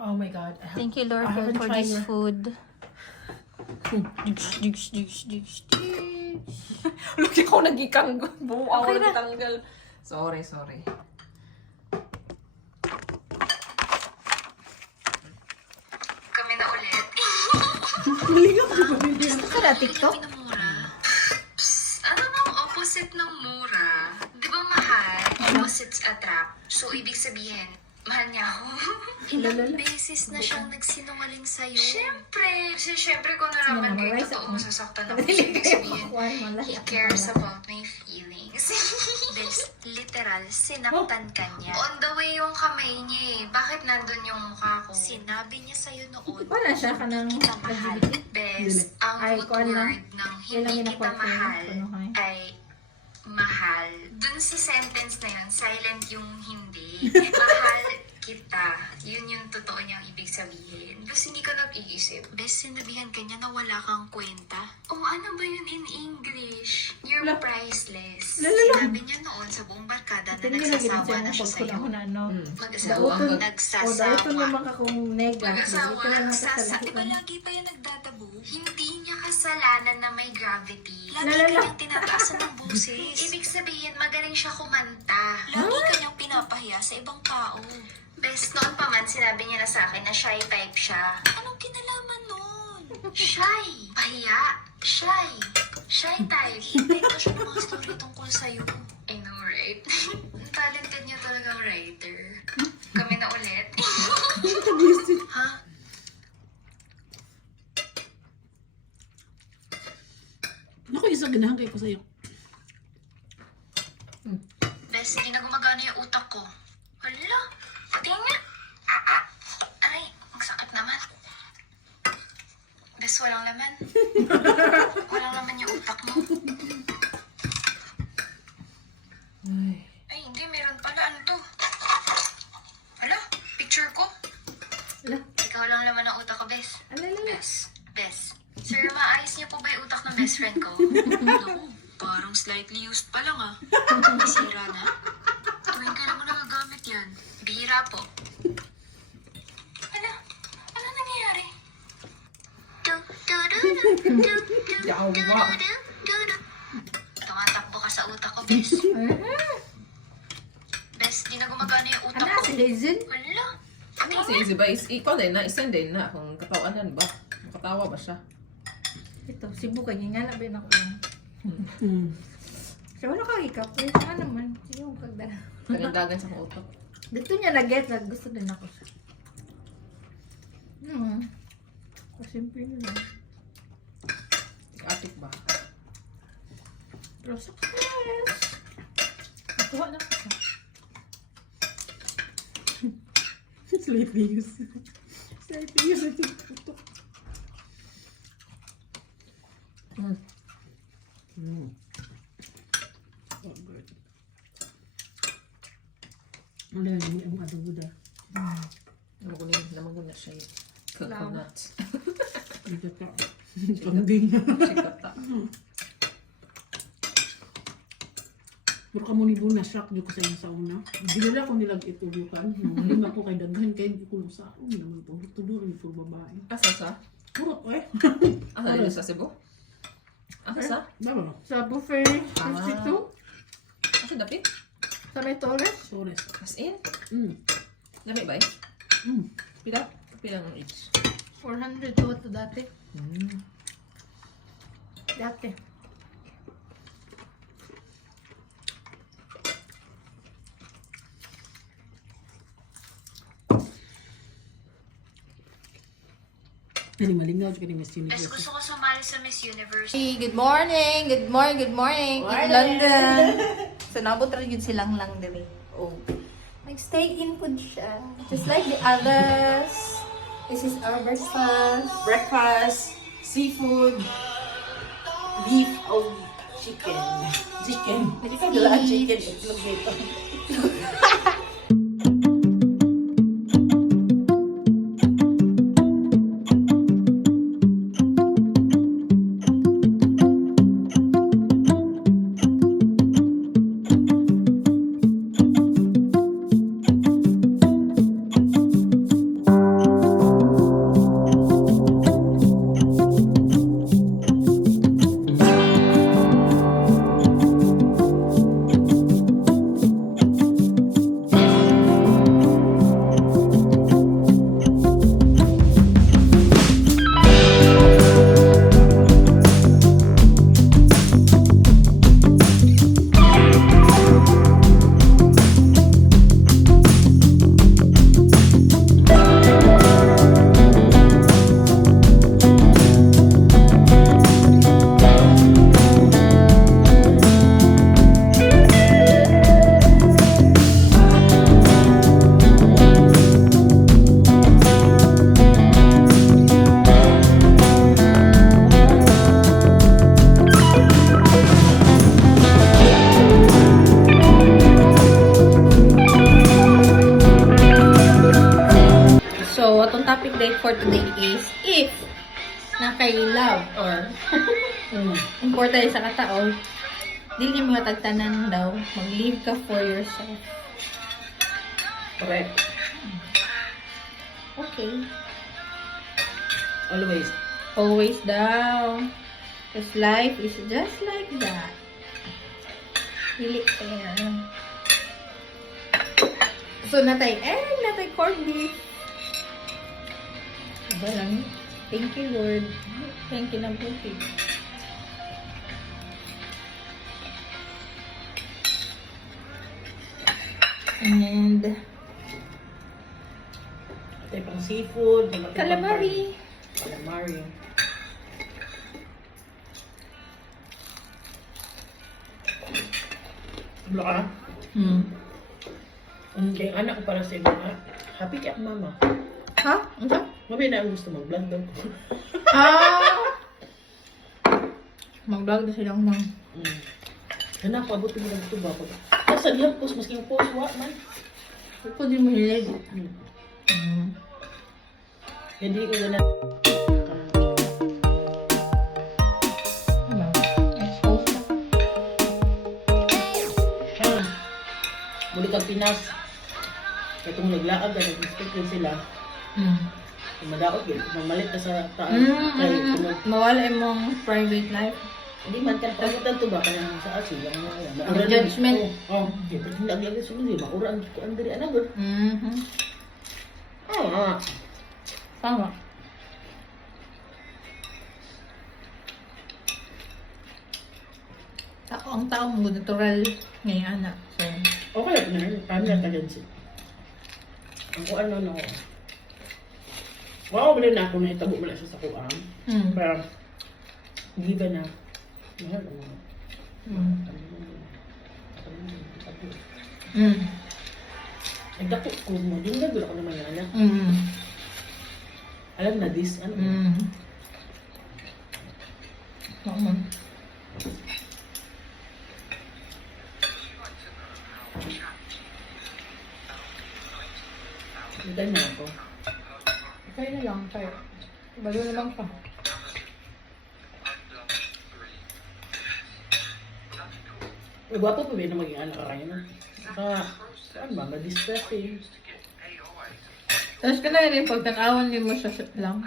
Oh my God. Thank you, Lord I God, haven't for tried this your- food. Lagi ko nagikang buo ako Okay na. nagtanggal. Sorry. Kami na ulit. Gusto ka na TikTok? Kami na mura. Psst, ano nang opposite ng mura? Di ba mahal? Opposites attract. So, ibig sabihin, mahal niya ako. Ilang beses na siyang nagsinungaling sa'yo. Siyempre. Kasi siyempre kung nalaman ko yung memorize totoo, ako. masasaktan ako. So, ibig sabihin, he cares Ako about my feelings. Bes, literal, sinaktan ka niya. On the way yung kamay niya eh. Bakit nandun yung mukha ko? Sinabi niya sa'yo noon, Wala siya ka ng kita mahal. LGBT. Bes, ang Ay, root kuwan lang. word ng Yun lang hindi yung kita na-part ko yun. mahal Ano ka eh? ay mahal. Dun sa sentence na yun, silent yung hindi. Mahal kita. Yun yung totoo niyang ibig sabihin. Bes, hindi ka nag-iisip. Bes, sinabihan ka niya na wala kang kwenta. O ano ba yun in English? You're La- priceless. Lala. Sinabi niya noon sa buong barkada na Tingnan nyo lagi nagsasawa din na siya siya sa'yo. ako na ano. Mag-asawa. Dauton. O daw ito Nagsasawa. naman ka kung nega. Mag-asawa, Ito naman ka nagsasa, sa di ba lahat. lagi pa yung nagdadabo? Hindi niya kasalanan na may gravity. Lagi Nalala. kanyang tinataasan ng buses. Ibig sabihin, magaling siya kumanta. Lagi kanyang pinapahiya sa ibang tao. Best noon pa man, sinabi niya na sa akin na shy type siya. Anong kinalaman nun? Shy. Pahiya. Shy. Shy type. Hintay ko siya ng mga story tungkol sa'yo. I know, right? Talented niya talagang writer. Kami na ulit. Ha? Naku, isa ginahangkay ko sa'yo. Bes, hindi na gumagana yung utak ko. Hala, pati nga. Aray, magsakit naman. Bes, walang laman. Walang laman yung utak mo. Ay, hindi, meron pala. Ano to? Hala, picture ko. Ala. Ikaw lang laman ng utak ko, Bes. Alala. Bes. Sir, maayos niyo po ba yung utak ng best friend ko? Naku, parang slightly used pa lang ah. Masira na. Tuwing kailan mo nagagamit yan? Bihira po. Ano nangyayari? Yawa. Tumatakbo ka sa utak ko, Bes. Bes, di na gumagana yung utak Ano ko. si Hazel? Hala, Si Izzy ba? Ikaw din na. Isend din na. Kung katawanan ba? Makatawa ba siya? Ito, Cebu kanya nga na ba ako lang. Siya wala kang ikap. Pero siya naman. Sige mo pagdala. Kanindagan sa kong utak. Dito niya na-get. Gusto din ako siya. Kasimple na lang. Atik ba? Pero success! Natuwa na ako siya. Slightly used. Slightly used na TikTok. Oh, good. Ano yan? Ang adobo da. Naman ko na siya yung coconut. Dito ka. Kanding. Chikata. Pero kamo ni Buna, shock nyo ko sa inyo sa una. Bilala ko nilag itubukan. Nangaling ako kay daghan kay hindi ko lang sa ako. Naman ito. Tuduran ito babae. Asa sa? Purot eh. Asa dito sa Cebu? Asa sa? Baba. Sa buffet 52. Asa dapit? Sa may Torres. Sores. As in? Dami ba eh? Pila? Pila ng each? 400 to ito dati. Dati. Kani malingaw kani Miss Bes, Universe. gusto ko sumali sa Miss Universe. Hey, good morning! Good morning! In London! So, nabot rin yun silang lang dali. Oh. Nag-stay in food siya. Just like the others. This is our breakfast. Breakfast, seafood, beef o chicken. Chicken. Hindi ka dalaan chicken. Itlog dito. for today is if na kay love or important sa katao, dili mo tagtanan daw, mag-live ka for yourself. Correct. Okay. Always. Always daw. Because life is just like that. Dili fair. So, natay corned beef. Diba lang? Thank you, Lord. Thank you na buti. And Ito pang seafood. calamari. Calamari. Wala ka? Kaya anak ko para sa iba ha. Happy ka mama. Ha? Ano? Mami na gusto mag-vlog daw. Mag-vlog na silang ng Anak, paabot ko lang ito ba? Nasa diyan post, maski yung post, wa man. Ito di mo hilig. Hindi ko na Expose na. muli kang Pinas. Kaya kung naglaag ka, nag-expect din sila. Kung madaot yun, mamalit ka sa taas. Kaya kung Mawala imong private life. hindi man ka pangitan to ba kaya sa asin lang mo Ang judgment. di pa hindi ang yagis mo di maura ang ko ang diri anagod. Tama. Ang tao mo natural ngayon anak. So, Okay lang na paano ka dyan si. Ang ko ano no. Wow, wala na ako na itabo mo na siya sa kuang. Pero given na mahal mo. Nagdako ko mo, din na ako naman anak. Alam na this, ano? Tama. Hintay na ako. Kaya na lang, kaya. Balo na lang pa. Gwapo pa ba na maging anak ka kayo? Saan ba? Ma-distressing. Tapos ka na yun, pag tanawan niyo mo siya lang.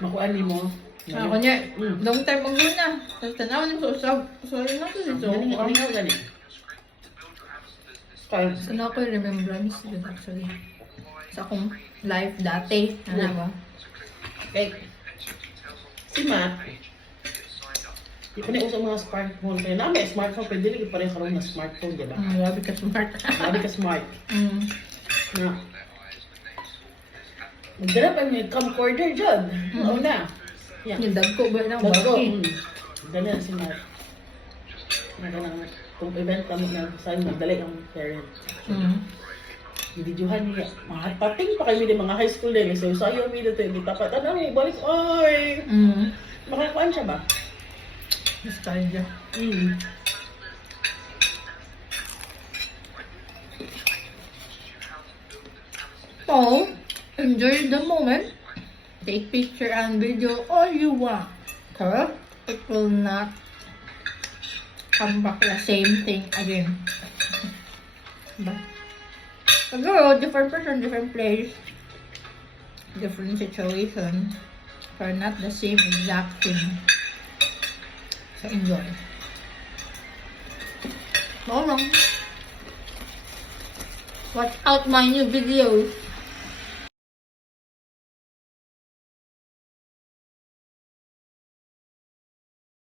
Makuan ni mo. Ako niya, long time ang muna. Tapos tanawan niyo sa usap. So, yun lang yun. So, Gani nga gani. Kaya, sana ako yung remembrance yun actually. Sa akong life dati. Ano ba? kay si Matt, di pa na usang mga smartphone. Kaya na may smartphone, pwede rin pa rin karoon na smartphone, di ba? Grabe ka smart. Sabi ka smart. Na, magdala pa yung camcorder dyan. Oo na. Yeah. Yung dagko ba na? Bago. Baki. Dali na si Matt. Kung event kami na sa'yo, magdala yung parent. Videohan niya. Mga pating pa kayo din mga high school din. So, sayo mi dito. Hindi tapat. Ano, balik. Oy! Makakuan siya ba? Nostalgia. So, enjoy the moment. Take picture and video all you want. Correct? It will not come back the same thing again. Diba? Siguro, different person, different place, different situation, for not the same exact thing. So, enjoy. Oo lang. Watch out my new videos.